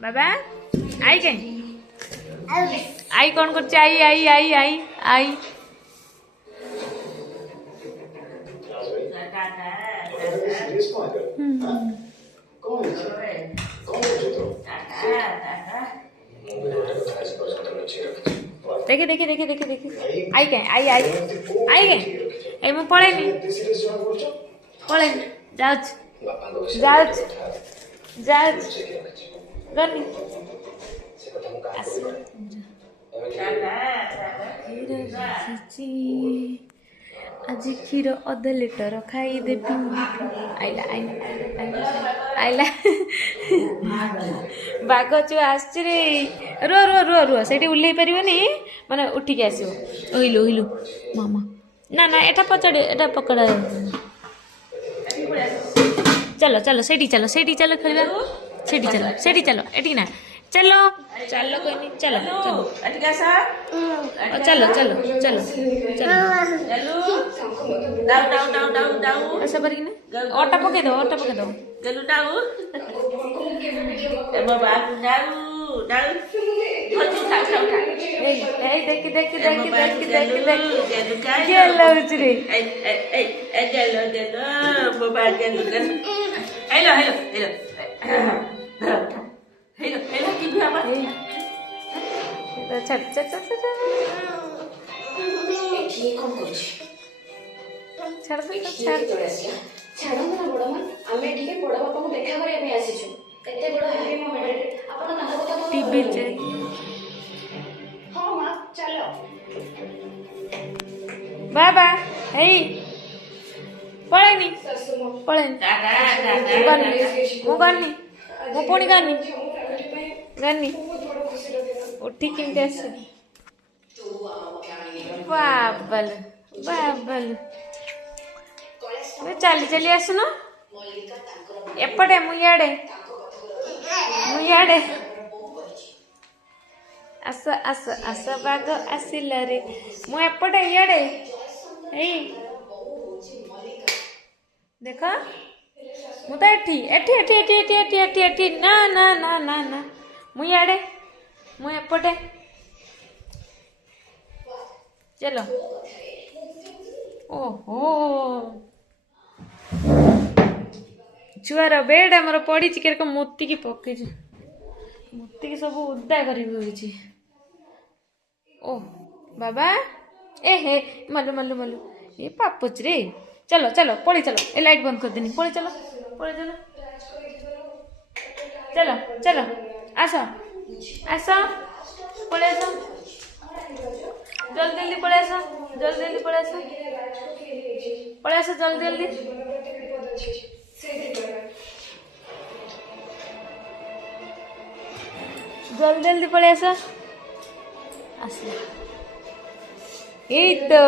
बाबा आई कहीं आई कौन कर आई आई आई आई आई देखे देखे देखे देखे देखे आई कहीं आई आई आई कहीं ए मैं पड़े पड़े जाऊच जाऊच जाऊच गनी आज क्षीर अध लिटर खाईदेवी आइला आइला आइला बाघ चु आसरे रो रो रो रो से उल्लै पारनी माने उठिक आसो ओहिलु ओहिलु मामा ना ना एटा पचड़े एटा पकड़ा चलो चलो सेठी चलो खेलवा सेठी चलो एटी ना चलो चलो कोई नहीं चलो चलो चलो चलो चलो चलो ऐसा पर ना ऑटा पके दो गलू डाउ बाबा डाउ डाउ देखी देखी देखी देखी देखी देखी क्या लौच रे गलो गलो बाबा गलो गलो hello hello hello hello hello की बाबा छट छट छट ठीक कौन कर छड़ दे छाड़ ना बड़ मन आमे ठीक बड़ बापा को देखा करे पे आसीछु एते बड़ हैप्पी मोमेंट आपण ताका कथा टीवी चाहिए हां मां चलो बाबा हे पळेनी ससुमो पळेनी गन्नी मु पुणी गन्नी गन्नी उठी केमती आसे बाबल बाबल चली चली आसुन एपटे मुयाड़े आस आस आस बाग आसिला रे मु एपटे इयाड़े हे देख मु तो एठी एठी एठी एठी एठी एठी एठी एठी ना ना ना ना ना मु इयाड़े मु एपटे चलो ओहो छुआर बेड आमर पड़ी के मोती की पकई मोती की सब उदा कर ओ बाबा ए हे मल्लू मल्लू मल्लू ये पापुच रे चलो चलो पड़ी चलो ए लाइट बंद कर देनी पड़ी चलो चलो चलो आस आस पड़े आस जल्दी जल्दी पड़े आस जल्दी जल्दी पड़े आस पड़े आस जल्दी जल्दी जल्दी जल्दी पड़े आस आस यही तो